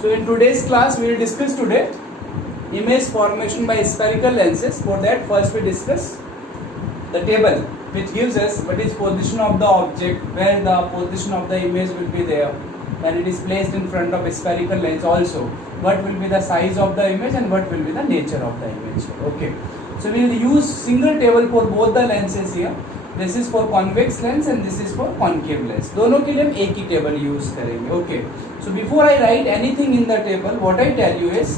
So in today's class we will discuss today image formation by spherical lenses. For that first we discuss the table which gives us what is position of the object, where the position of the image will be there, then it is placed in front of a spherical lens. Also what will be the size of the image and what will be the nature of the image. Okay, so we will use single table for both the lenses here. This is for convex lens and this is for concave lens. दोनों के लिए हम एक ही table use करेंगे. Okay, so before I write anything in the table, what I tell you is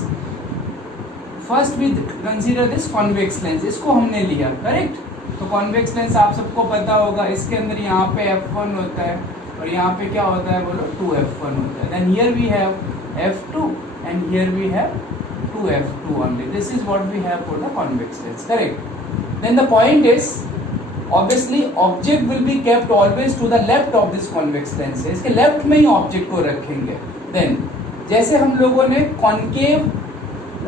first we consider this convex lens. इसको हमने लिया, correct? तो convex lens आप सबको पता होगा, इसके अंदर यहाँ पे f1 होता है और यहाँ पे क्या होता है बोलो 2f1 होता है. Then here we have f2 and here we have 2f2 only. This is what we have for the convex lens, correct? Then the point is obviously object will be kept always to the left of this convex lens. इसके left में ही object को रखेंगे. Then जैसे हम लोगों ने concave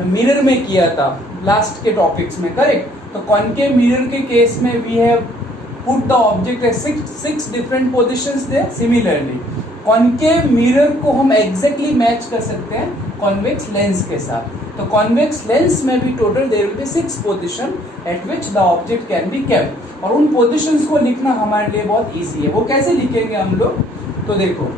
mirror में किया था लास्ट के टॉपिक्स में, करेक्ट? तो कॉन्केव मिरर के केस में we have put the object at six different positions there. Similarly concave mirror को हम एग्जैक्टली मैच कर सकते हैं कॉन्वेक्स लेंस के साथ. तो कॉन्वेक्स लेंस में भी total there will be 6 position at which the object can be kept. और उन पोजीशंस को लिखना हमारे लिए बहुत इजी है. वो कैसे लिखेंगे हम लोग? तो देखो,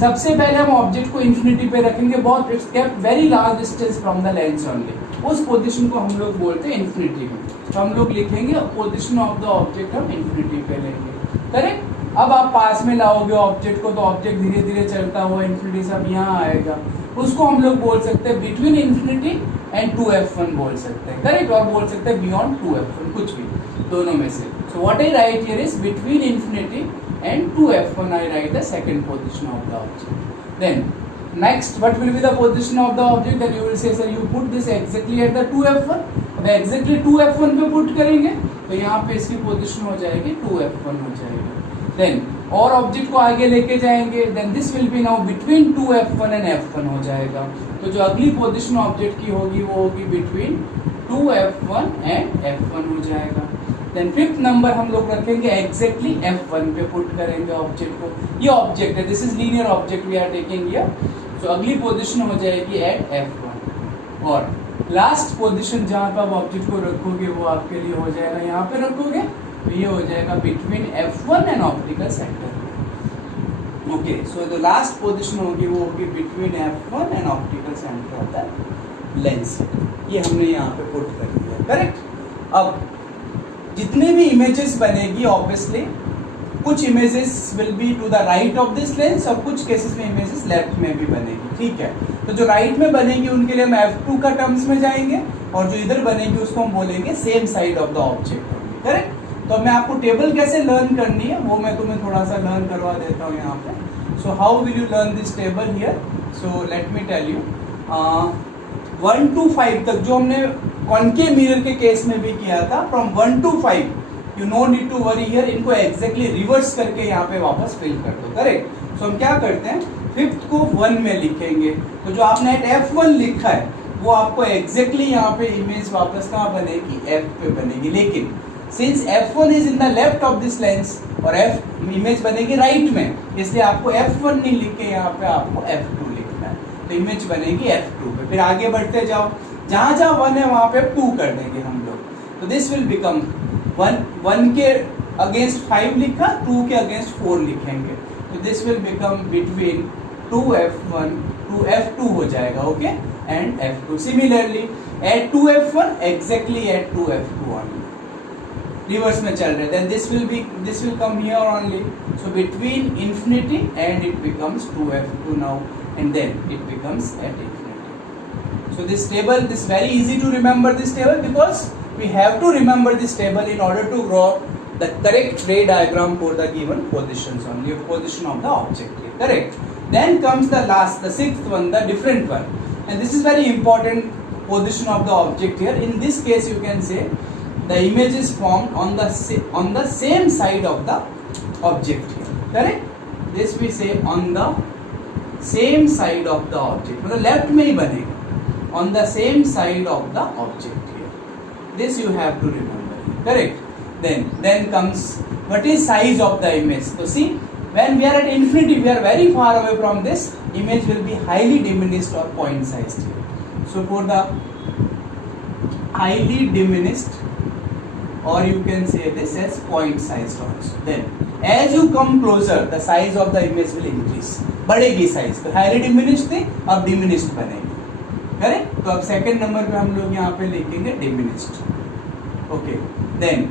सबसे पहले हम ऑब्जेक्ट को इंफिनिटी पे रखेंगे. बहुत it's kept very large distance from the lens only. उस पोजीशन को हम लोग बोलते हैं इंफिनिटी में. तो हम लोग लिखेंगे पोजीशन ऑफ द ऑब्जेक्ट हम इंफिनिटी पे लेंगे, करेक्ट? अब आप पास में लाओगे ऑब्जेक्ट को तो ऑब्जेक्ट धीरे धीरे चलता हुआ इंफिनिटी से अब यहाँ आएगा. उसको हम लोग बोल सकते हैं बिटवीन इंफिनिटी एंड 2f1 बोल सकते हैं, करेक्ट? और बोल सकते हैं बियॉन्ड 2f1, कुछ भी दोनों में से. So what I right here is between infinity and 2f1 I write the second position of the object. Then next what will be the position of the object? Then you will say sir you put this exactly at the 2f1. अब exactly 2f1 पे put करेंगे तो यहाँ पे इसकी position हो जाएगी 2f1 हो जाएगी. Then और ऑब्जेक्ट को आगे लेके जाएंगे, then this will be now between 2f1 and f1 हो जाएगा. तो जो अगली पोजीशन ऑब्जेक्ट की होगी वो होगी between 2f1 and f1 हो जाएगा. देन फिफ्थ नंबर हम लोग रखेंगे एग्जैक्टली f1 पे पुट करेंगे ऑब्जेक्ट को. ये ऑब्जेक्ट है, this is linear object we are taking here. So अगली पोजीशन हो जाएगी एट f1. और लास्ट पोजीशन जहाँ पे आप ऑब्जेक्ट को रखोगे वो आपके लिए हो जाएगा, यहाँ पे रखोगे तो ये हो जाएगा between f1 and optical centre. Okay, so the last position होगी वो होगी between f1 and optical centre of the lens. ये हमने यहाँ पे पुट कर दिया, करेक्ट? अब जितने भी इमेजेस बनेगी ऑब्वियसली कुछ images will be to the right of this lens और कुछ केसेस में इमेजेस लेफ्ट में भी बनेगी, ठीक है? तो जो राइट में बनेगी उनके लिए हम f2 का टर्म्स में जाएंगे और जो इधर बनेगी उसको हम बोलेंगे same side of the object, correct? तो मैं आपको टेबल कैसे लर्न करनी है वो मैं तुम्हें थोड़ा सा लर्न करवा देता हूँ यहाँ पे. So how will you learn this table here? So let me tell you 1 to 5 तक जो हमने कॉन्केव मिरर के केस में भी किया था, from 1 to 5 you no need to worry here. इनको एग्जैक्टली रिवर्स करके यहाँ पे वापस फिल कर दो, करेक्ट? सो हम क्या करते हैं, फिफ्थ को 1 में लिखेंगे. तो जो आपने एट f1 लिखा है वो आपको एग्जैक्टली यहाँ पे इमेज वापस कहाँ बनेगी, f पे बनेगी. लेकिन since f1 is in the left of this lens और f इमेज बनेगी राइट में, इसलिए आपको f1 नहीं लिख के यहाँ पे आपको f2 लिखना है. तो इमेज बनेगी f2 पे. फिर आगे बढ़ते जाओ, जहाँ जहाँ 1 है वहाँ पे 2 कर देंगे हम लोग. तो दिस विल बिकम 1 के अगेंस्ट 5 लिखा, 2 के अगेंस्ट 4 लिखेंगे. तो this will become between 2f1 to f2 हो जाएगा, okay? And f2. Similarly at 2f1 exactly at 2f2 only. Reverse में चल रहे. Then this will come here only. So between infinity and it becomes 2f2 now and then it becomes at infinity. So this table, this very easy to remember this table because we have to remember this table in order to draw the correct ray diagram for the given positions only, position of the object, correct? Then comes the last, the sixth one, the different one, and this is very important position of the object here. In this case you can say the image is formed on the same side of the object here, correct? This we say on the same side of the object, मतलब left में ही बनेगा on the same side of the object here. This you have to remember, correct? Then comes what is size of the image. तो see when we are at infinity we are very far away from this image will be highly diminished or point sized here. So for the highly diminished, or you can say this as point sized also. Then as you come closer, the size of the image will increase. बढ़ेगी size. तो highly diminished थी, अब diminished बनेगी. Correct? तो अब second number पे हम लोग यहाँ पे लिखेंगे diminished. ओके. देन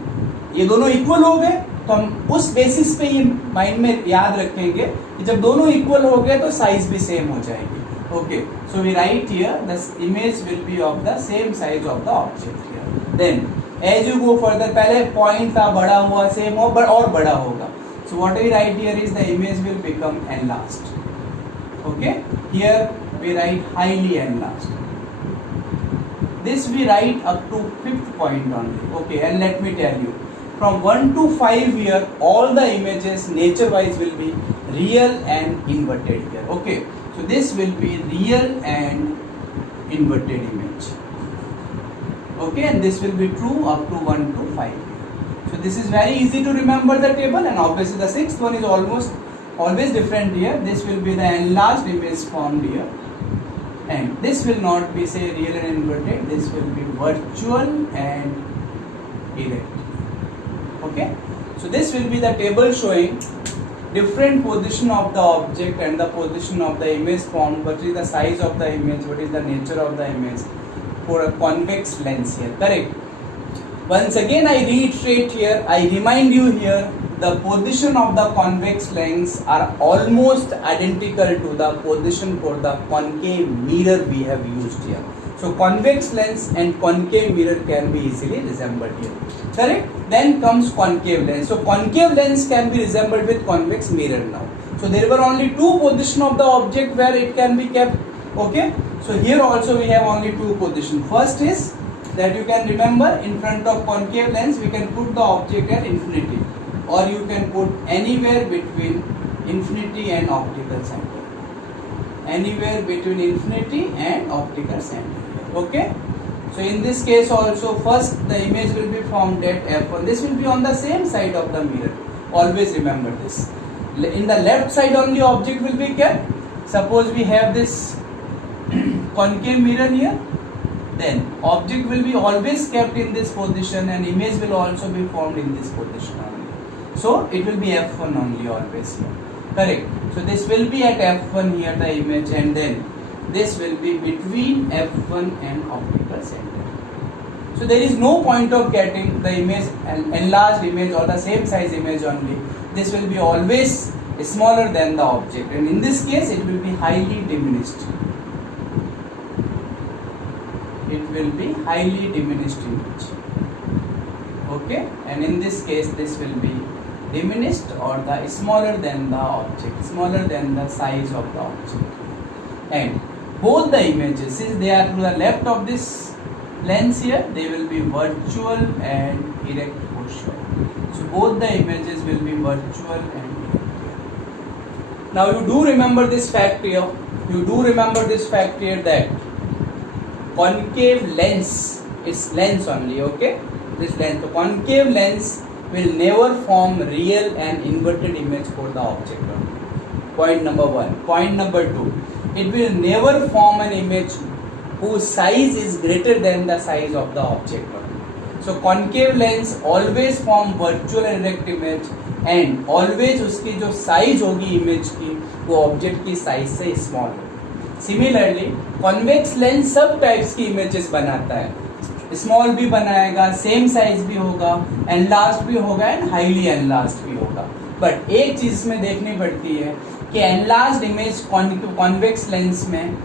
ये दोनों इक्वल हो गए, तो हम उस बेसिस पे ये माइंड में याद रखेंगे कि जब दोनों इक्वल हो गए तो साइज भी सेम हो जाएगी. Okay. So we write here the image will be of the same size of the object here. Then as you go further, पहले पॉइंट था बड़ा हुआ सेम हो और बड़ा होगा. So what we write here is the image will become enlarged. Okay. Here we write highly enlarged. This we write up to 5th point only. Okay, and let me tell you, from 1 to 5 here, all the images nature-wise will be real and inverted here. Okay, so this will be real and inverted image. Okay, and this will be true up to 1 to 5 here. So this is very easy to remember the table, and obviously the 6th one is always different here. This will be the enlarged image formed here. And this will not be say real and inverted, this will be virtual and erect. Okay, so this will be the table showing different position of the object and the position of the image formed, what is the size of the image, what is the nature of the image for a convex lens here. Correct? Once again I reiterate here, I remind you here, the position of the convex lens are almost identical to the position for the concave mirror we have used here. So convex lens and concave mirror can be easily resembled here. Correct? Then comes concave lens. So concave lens can be resembled with convex mirror now. So there were only two positions of the object where it can be kept. Okay? So here also we have only two positions. First is that you can remember, in front of concave lens we can put the object at infinity, or you can put anywhere between infinity and optical center. Anywhere between infinity and optical center. Okay? So in this case also, first the image will be formed at f1. This will be on the same side of the mirror. Always remember this. In the left side only object will be kept. Suppose we have this concave mirror here. Then object will be always kept in this position, and image will also be formed in this position only. So it will be f1 only always here. Correct? So this will be at f1 here the image, and then this will be between f1 and optical center. So there is no point of getting the image, an enlarged image or the same size image only. This will be always smaller than the object, and in this case it will be highly diminished. It will be highly diminished image. Okay, and in this case this will be diminished or the smaller than the object, smaller than the size of the object. And both the images, since they are to the left of this lens here, they will be virtual and erect for sure. So both the images will be virtual and erect. Now you do remember this fact here. You do remember this fact here that concave lens is lens only. Okay, this lens. So concave lens will never form real and inverted image for the object only. Point number 1. Point number 2. It will never form an image whose size is greater than the size of the object only. So concave lens always form virtual and erect image, and always उसकी जो size होगी image की वो object की size से small होगी. Similarly, convex lens सब types की images बनाता है. स्मॉल भी बनाएगा, सेम साइज भी होगा, एनलार्ज्ड भी होगा एंड हाईली एनलार्ज्ड भी होगा. बट एक चीज इसमें देखनी पड़ती है कि एनलार्ज्ड इमेज कॉन्वेक्स लेंस में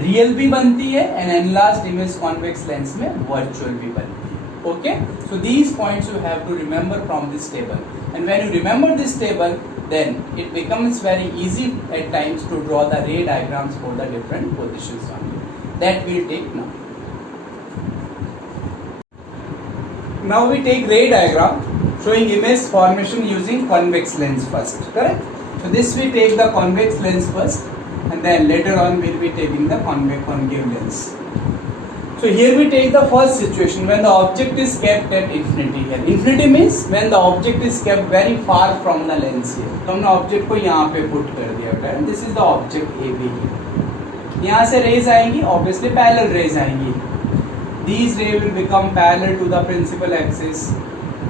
रियल भी बनती है and enlarged image convex lens में वर्चुअल भी बनती है. Okay, so these points you have to remember from this table, and when you remember this table then it becomes very easy at times to draw the ray diagrams for the different positions only. That we'll take now. Now we take ray diagram showing image formation using convex lens first. Correct? So this we take the convex lens first, and then later on we'll be taking the concave lens. So here we take the first situation when the object is kept at infinity here. Infinity means when the object is kept very far from the lens here. तो हमने object को यहाँ पे put कर दिया बेटा. This is the object AB. यहाँ से रेज आएंगी, obviously parallel रेज आएंगी. These rays will become parallel to the principal axis.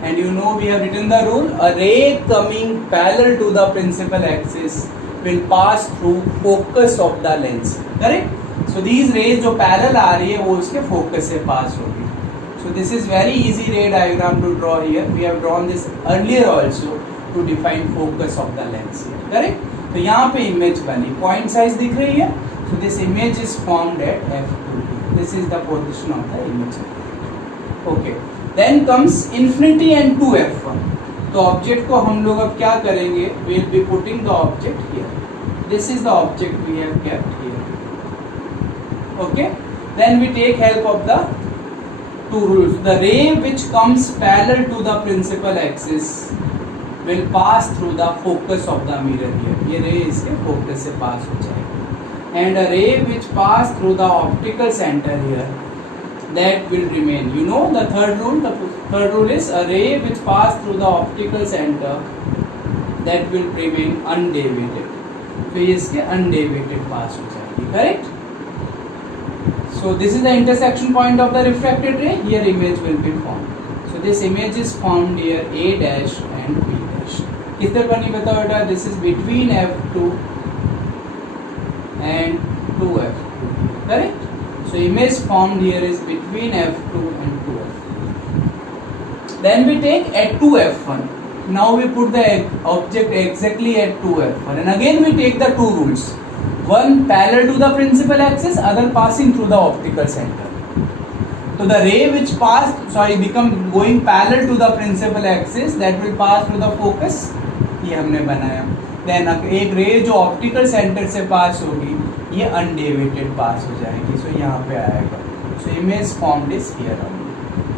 And you know we have written the rule. A ray coming parallel to the principal axis will pass through focus of the lens. Correct? So these rays जो parallel आ रही है वो उसके focus से पास होगी. So this is very easy ray diagram to draw here. We have drawn this earlier also to define focus of the lens here. Correct? तो यहाँ पे इमेज बनी, पॉइंट साइज दिख रही है. So this image is formed at f2. This is the position of the image. Okay. Then comes infinity and 2f1. तो object को हम लोग अब क्या करेंगे? We will be putting the object here. This is the object we have kept here. Okay, then we take help of the two rules. The ray which comes parallel to the principal axis will pass through the focus of the mirror here. ये ray इसके focus से pass हो जाएगी. And a ray which pass through the optical center here, that will remain. You know the third rule. The third rule is a ray which pass through the optical center that will remain undeviated. तो ये इसके undeviated pass हो जाएगी. Correct? So this is the intersection point of the refracted ray. Here image will be formed. So this image is formed here A dash and B dash. किधर बनी बताओ बेटा? This is between f2 and 2f2. Correct? So image formed here is between f2 and 2f2. Then we take at 2f1. Now we put the object exactly at 2f1, and again we take the two rules. One parallel to the principal axis, other passing through the optical center. So the ray which become going parallel to the principal axis, that will pass through the focus. ये हमने बनाया. Then एक ray जो optical center से pass होगी, ये undeviated pass हो जाएगी. So यहाँ पे आएगा. So image formed is here only.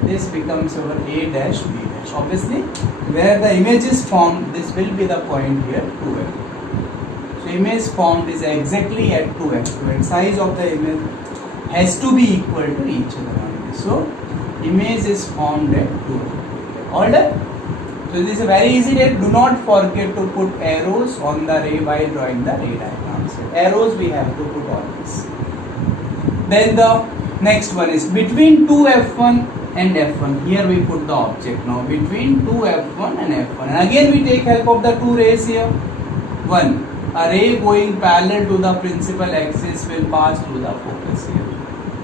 This becomes our A dash B dash. Obviously, where the image is formed, this will be the point here 2f. So image formed is exactly at 2f2, and size of the image has to be equal to each other only. So image is formed at 2f2. All done? So this is a very easy way. Do not forget to put arrows on the ray while drawing the ray diagrams. Arrows we have to put always. Then the next one is between 2f1 and f1. Here we put the object now between 2f1 and f1, and again we take help of the two rays here. One, a ray going parallel to the principal axis will pass through the focus here.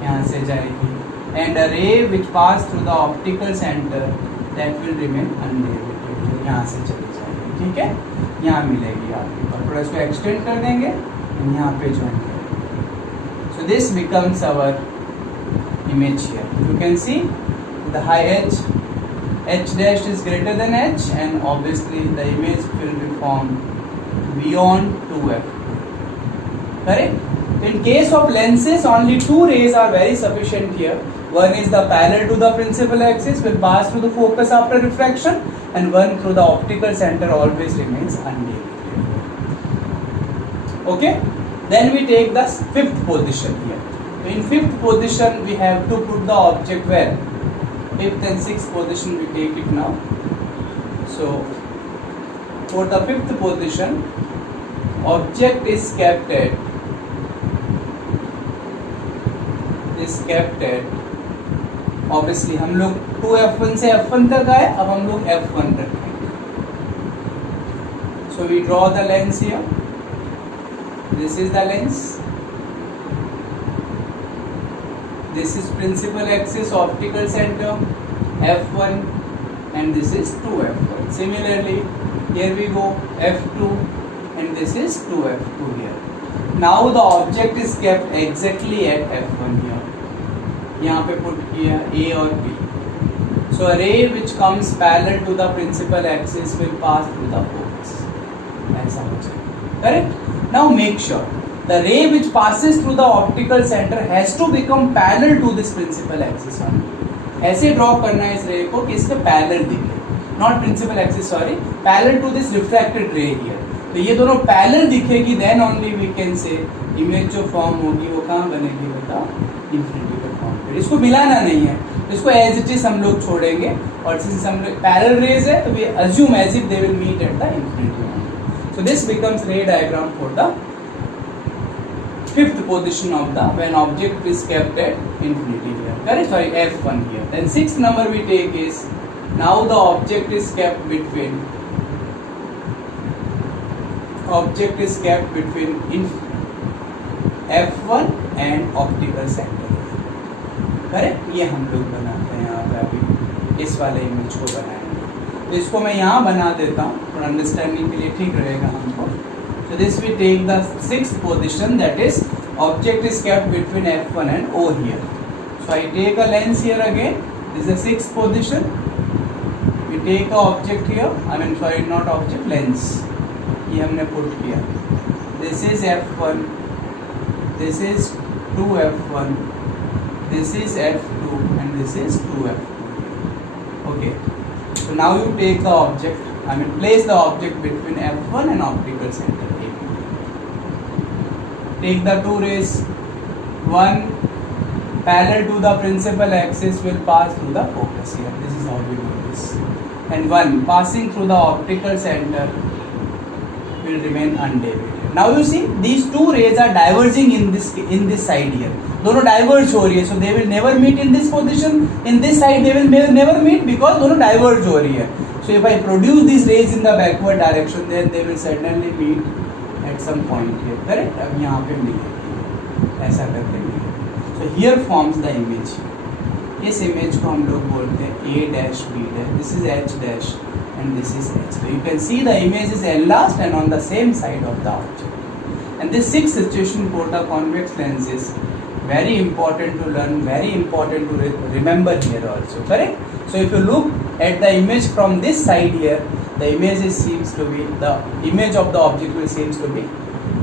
यहाँ से जाएगी. And a ray which pass through the optical center, that will remain undeviated. यहाँ से चली जाएगी. ठीक है? यहाँ मिलेगी आपके पास. थोड़ा इसको extend कर देंगे, यहाँ पे join करेंगे. So this becomes our image here. You can see the high h dash is greater than h, and obviously the image will be formed beyond 2f. Correct? In case of lenses, only two rays are very sufficient here. One is the parallel to the principal axis, will pass through the focus after refraction, and one through the optical center always remains undeviated. Okay? Then we take the fifth position here. In fifth position, we have to put the object where? Fifth and sixth position we take it now. So for the fifth position, object is kept at obviously हम लोग 2f1 से f1 तक आए, अब हम लोग f1 रखेंगे. So we draw the lens here. This is the lens. This is principal axis, optical center, f1, and this is 2f1. Similarly, here we go f2, and this is 2f2 here. Now the object is kept exactly at f1 here. यहाँ पे put किया A और B. So a ray which comes parallel to the principal axis will pass through the focus. ऐसा हो जाएगा. Correct? Now make sure the ray which passes through the optical center has to become parallel to this principal axis only. ऐसे draw करना है इस ray को कि इसके parallel दिखे. Not principal axis, sorry. Parallel to this refracted ray here. तो ये दोनों पैरेलल दिखेगी, then only we can say image जो फॉर्म होगी वो कहाँ बनेगी बेटा, इन्फिनिटी के फॉर्म पे। इसको मिलाना नहीं है, इसको एज इट इज हम लोग छोड़ेंगे, और सिंस हम लोग पैरेलल रेज है तो we assume as if they will meet at the infinity. So this becomes ray diagram for the fifth position of the when object is kept at infinity here, correct? Sorry, f1 here. Then sixth number we take is now the object is kept between f1 and optical center, correct? ये हम लोग बनाते हैं यहाँ पे, अभी इस वाले इमेज को बनाएंगे, तो इसको मैं यहाँ बना देता हूँ थोड़ा अंडरस्टैंडिंग के लिए ठीक रहेगा हमको। So this we take the sixth position, that is object is kept between f1 and O here. So I take a lens here again. This is the sixth position. We take a object here. I mean sorry, not object, lens. ये हमने put किया. This is f1. This is 2f1. This is f2 and this is 2f2. Okay. So now you take the object. I mean place the object between f1 and optical center. Take the two rays, one parallel to the principal axis will pass through the focus here. This is how we do this. And one passing through the optical center will remain undeviated. Now you see these two rays are diverging in this side here. दोनों diverge हो रही है, so they will never meet in this position. In this side they will never meet because दोनों diverge हो रही है. So if I produce these rays in the backward direction, then they will certainly meet at some point here, correct? अब यहाँ पे मिलेगी, ऐसा करके मिलेगी। So here forms the image. इस image को हम लोग बोलते हैं A dash B dash. This is H dash and this is H. So you can see the image is enlarged and on the same side of the object. And this sixth situation for the convex lens is very important to learn, very important to remember here also, correct? So if you look at the image from this side here, the image seems to be, the image of the object will seems to be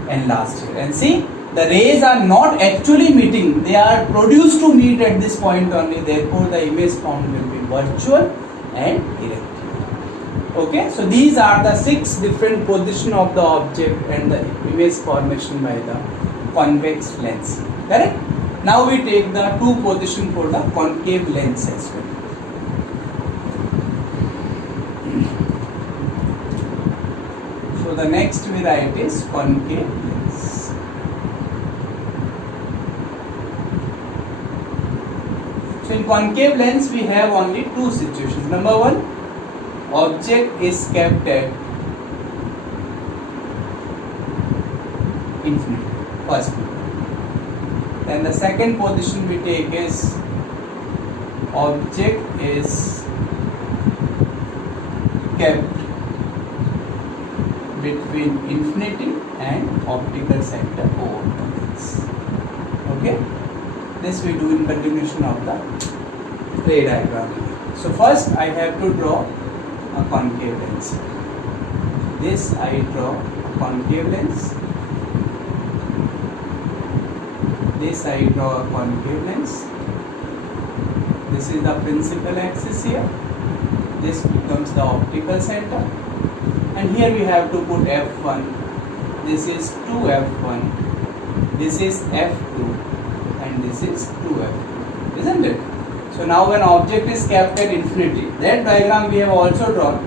enlarged here. And see, the rays are not actually meeting, they are produced to meet at this point only, therefore the image formed will be virtual and irregular. Okay, so these are the six different position of the object and the image formation by the convex lens, correct? Now we take the two position for the concave lens as well. So the next we write is concave lens. So in concave lens we have only two situations. Number one, object is kept at infinity, first one. Then the second position we take is object is kept between infinity and optical center O. Okay, this we do in continuation of the ray diagram. So first I have to draw a concave lens. This I draw a concave lens. This I draw a concave lens. This is the principal axis here. This becomes the optical center. And here we have to put f1. This is 2f1. This is f2. And this is 2f2. Isn't it? So now when object is kept at infinity, that diagram we have also drawn.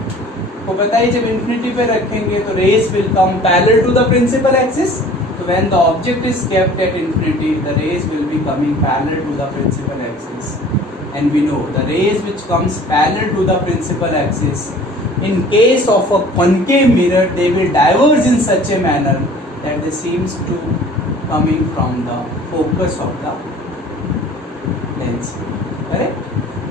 तो पता ही जब infinity पे रखेंगे तो rays will come parallel to the principal axis. So when the object is kept at infinity, the rays will be coming parallel to the principal axis. And we know the rays which comes parallel to the principal axis, in case of a concave mirror, they will diverge in such a manner that they seems to coming from the focus of the lens. Correct?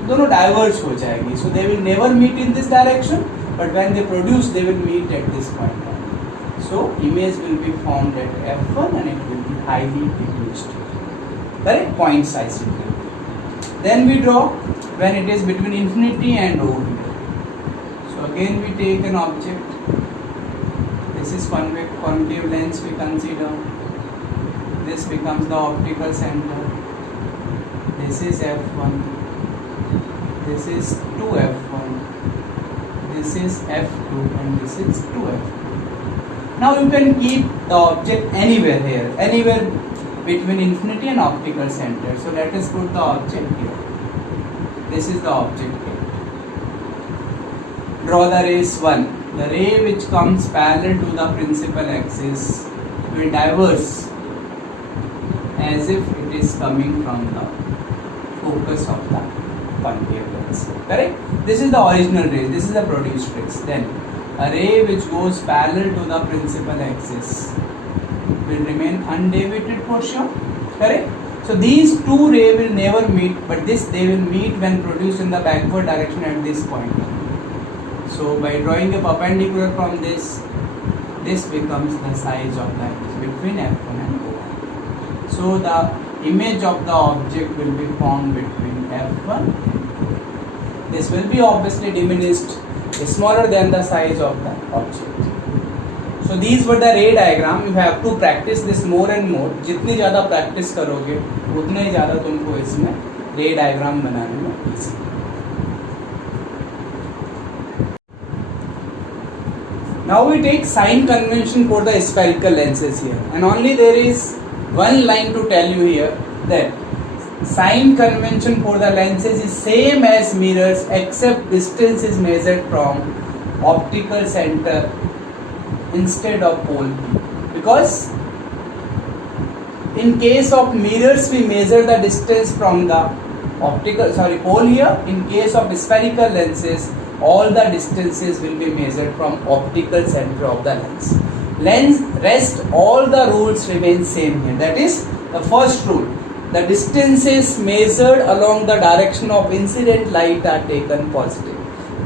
दोनों diverge हो जाएगी. So they will never meet in this direction, but when they produce, they will meet at this point. So image will be formed at f1 and it will be highly diffused. Correct? Point size. Then we draw when it is between infinity and O here. So again we take an object. This is concave lens we consider. This becomes the optical center. This is f1. This is 2f1. This is f2 and this is 2f2. Now you can keep the object anywhere here, anywhere between infinity and optical center. So let us put the object here. This is the object here. Draw the rays 1. The ray which comes parallel to the principal axis will diverge as if it is coming from the focus of the concave lens. Correct? This is the original ray. This is the produced rays. Then a ray which goes parallel to the principal axis will remain undeviated for sure. Correct? So these two rays will never meet, but they will meet when produced in the backward direction at this point. So by drawing a perpendicular from this becomes the size of the axis between F1 and O1. So the image of the object will be formed between F1 and O1. This will be obviously diminished, smaller than the size of the object. So these were the ray diagram. You have to practice this more and more. जितनी ज़्यादा practice करोगे उतना ही ज़्यादा तुमको इसमें ray diagram बनाने में easy. Now we take sign convention for the spherical lenses here, and only there is one line to tell you here, that sign convention for the lenses is same as mirrors except distance is measured from optical center instead of pole, because in case of mirrors we measure the distance from the pole here. In case of spherical lenses, all the distances will be measured from optical center of the lens. Rest all the rules remain same here. That is the first rule. The distances measured along the direction of incident light are taken positive.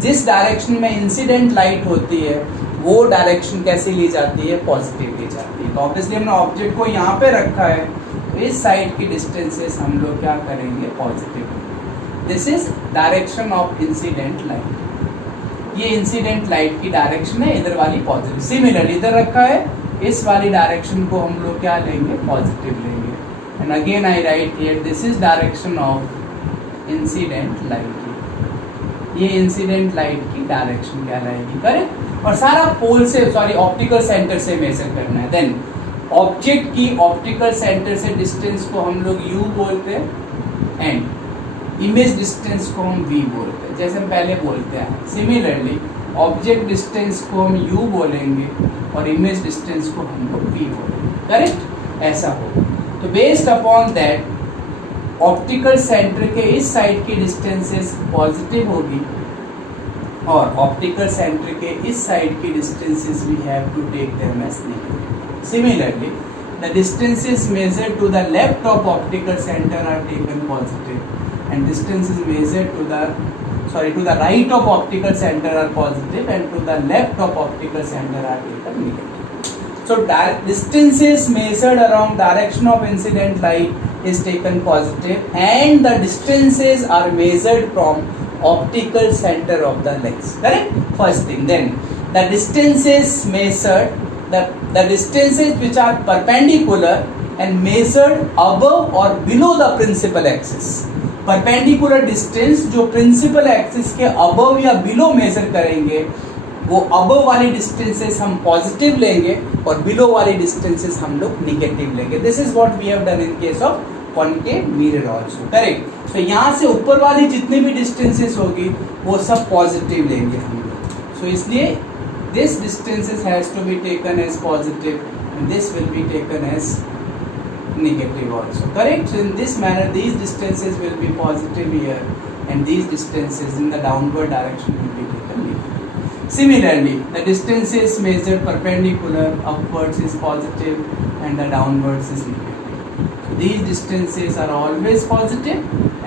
जिस direction में incident light होती है वो direction कैसी ली जाती है? Positive ली जाती है. तो ऑब्वियसली हमने ऑब्जेक्ट को यहाँ पे रखा है, तो इस साइड की डिस्टेंसेस हम लोग क्या करेंगे? Positive. This is direction of incident light. ये इंसिडेंट लाइट की डायरेक्शन है, इधर वाली पॉजिटिव. सिमिलरली इधर रखा है, इस वाली डायरेक्शन को हम लोग क्या लेंगे? पॉजिटिव लेंगे. And again I right here this is direction of incident light. ये इंसिडेंट लाइट की डायरेक्शन क्या रहेगी? करेक्ट. और सारा पोल से ऑप्टिकल सेंटर से मेजर करना है. देन ऑब्जेक्ट की ऑप्टिकल सेंटर से डिस्टेंस को हम लोग u बोलते हैं एंड इमेज डिस्टेंस को हम v बोलते हैं, जैसे हम पहले बोलते हैं. सिमिलरली ऑब्जेक्ट डिस्टेंस को हम u बोलेंगे और इमेज डिस्टेंस को हम लोग v बोलेंगे. करेक्ट? ऐसा हो. तो based upon that optical centre के इस साइड की डिस्टेंसेस पॉजिटिव होगी और ऑप्टिकल सेंटर के इस साइड की distances we have to take them as negative. Similarly the distances measured to the left of optical centre are taken positive and distances measured to the right of optical centre are positive and to the left of optical centre are taken negative. So distances measured around direction of incident light is taken positive and the distances are measured from optical center of the lens. Correct? First thing. Then the distances measured, the distances which are perpendicular and measured above or below the principal axis. Perpendicular distance जो principal axis के above या below measure करेंगे, वो above वाली distances हम positive लेंगे और below वाली डिस्टेंसेस हम लोग निगेटिव लेंगे. This is what we have done in case of concave mirror also. Correct? So यहाँ से ऊपर वाली जितनी भी डिस्टेंसेस होगी वो सब पॉजिटिव लेंगे हम लोग. सो इसलिए this distances has to be taken as positive and this will be taken as negative also. Correct? So in this manner these distances will be positive here and these distances in the downward direction will be taken negative. Similarly, the distances measured perpendicular upwards is positive and the downwards is negative. So these distances are always positive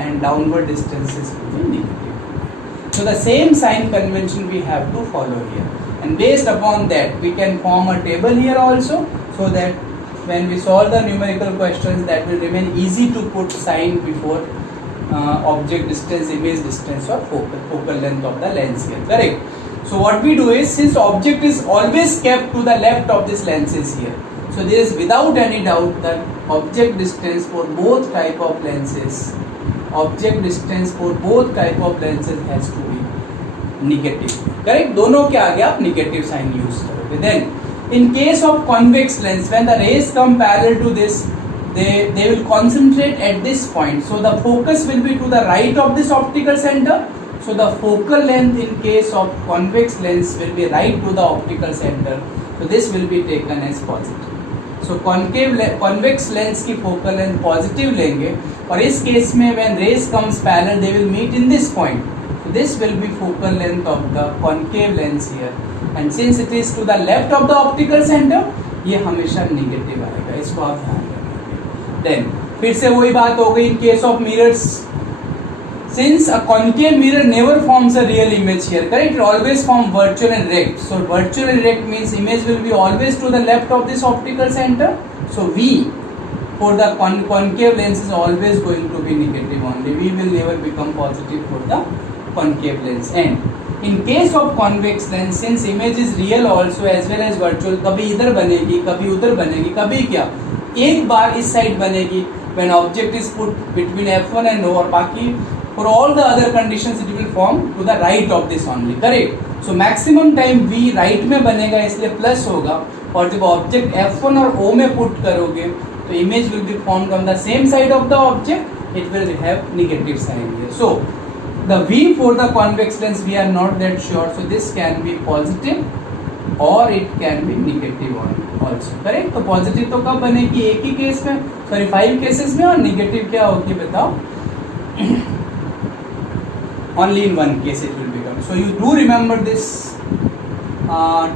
and downward distances will be negative. So the same sign convention we have to follow here, and based upon that we can form a table here also, so that when we solve the numerical questions that will remain easy to put sign before object distance, image distance or focal length of the lens here. Correct? So what we do is, since object is always kept to the left of this lenses here, so there is without any doubt that object distance for both type of lenses has to be negative. Correct? दोनों के आगे आप negative sign use करोगे. Then In case of convex lens, when the rays come parallel to this, they will concentrate at this point. So the focus will be to the right of this optical center. So the focal length in case of convex lens will be right to the optical center. So this will be taken as positive. So convex lens की focal length positive लेंगे और इस case में when rays comes parallel they will meet in this point. So this will be focal length of the concave lens here. And since it is to the left of the optical center, ये हमेशा negative आएगा, इसको आप ध्यान रखना. Then फिर से वही बात हो गई in case of mirrors. Since a concave mirror never forms a real image here, correct? It always form virtual and rect. So virtual and rect means image will be always to the left of this optical center. So V for the concave lens is always going to be negative only. V will never become positive for the concave lens. And in case of convex lens, since image is real also as well as virtual, कभी इधर बनेगी, कभी उधर बनेगी, कभी क्या एक बार इस साइड बनेगी when object is put between f1 and O, और बाकी for all the other conditions it will form to the right of this only, correct? So maximum time V right में बनेगा इसलिए प्लस होगा, और जब ऑब्जेक्ट f1 और O में पुट करोगे तो image will be formed on the same side of the object, it will have negative sign here. So the V for the convex lens we are not that sure, so this can be positive or it can be negative also, correct? तो positive तो कब बनेगी एक ही case में, sorry 5 cases में, और negative क्या होती है बताओ? Only in one case it will become. So you do remember this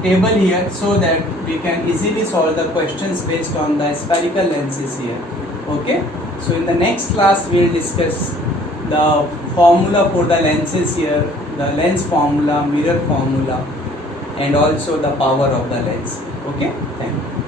table here so that we can easily solve the questions based on the spherical lenses here. Okay. So in the next class we will discuss the formula for the lenses here, the lens formula, mirror formula, and also the power of the lens. Okay. Thank you.